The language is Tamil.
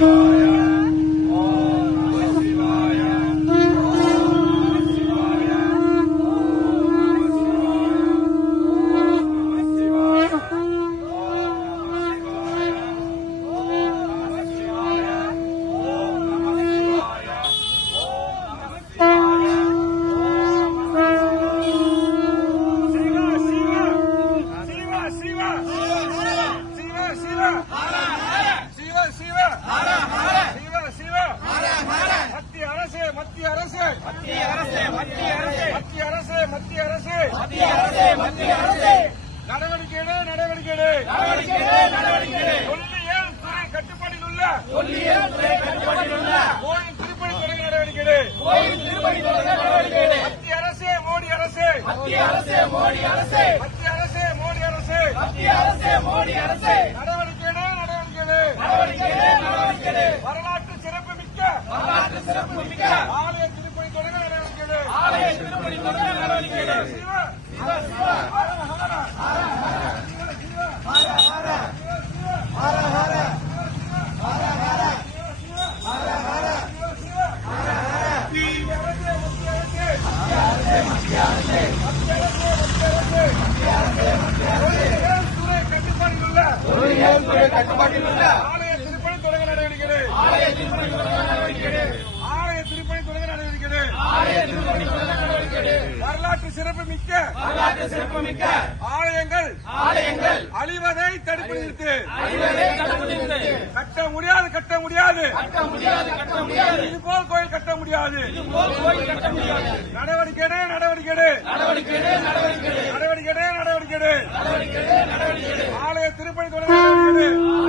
Oh. மத்திய அரசு. மத்திய அரசு மத்திய அரசு. மத்திய அரசு மத்திய அரசு. மத்திய அரசு மத்திய அரசு. நடவடிக்கை நடவடிக்கை நடவடிக்கை நடவடிக்கை தொல்லியல் துறை கட்டுப்பாட்டில் உள்ள. தொல்லியல் துறை கட்டுப்பாட்டில் உள்ள. கோயில் திருப்பணி தொடங்க நடவடிக்கை கோயில் திருப்பணி தொடங்க நடவடிக்கை மத்திய அரசு மோடி அரசு. மத்திய அரசு மோடி அரசு. மத்திய அரசு மோடி அரசு. மத்திய அரசு மோடி அரசு. நடவடிக்கை நடவடிக்கை நடவடிக்கை நடவடிக்கை தொல்லியல் துறை கட்டுப்பாட்டில் உள்ள ஆலய திருப்பணி தொடங்க நடவடிக்கை எடு. ஆலய திருப்பணி தொடங்க நடவடிக்கை எடு. ஆலய திருப்பணி தொடங்க நடவடிக்கை எடு. ஆலய திருப்பணி தொடங்க நடவடிக்கை எடு. வரலாற்று சிறப்பு மிக்க வரலாற்று சிறப்பு மிக்க ஆலயங்கள் ஆலயங்கள் அழிவதை தடுப்பு நிறுத்து அழிவதை தடுத்து நிறுத்து. கட்ட முடியாது கட்ட முடியாது கட்ட முடியாது கட்ட முடியாது இதுபோல் கோயில் கட்ட முடியாது போல் கோயில் கட்ட முடியாது நடவடிக்கை நடவடிக்கை. நடவடிக்கை நடவடிக்கை. நடவடிக்கை நடவடிக்கை. ஆலய திருப்பணி தொடங்க நடவடிக்கை எடு.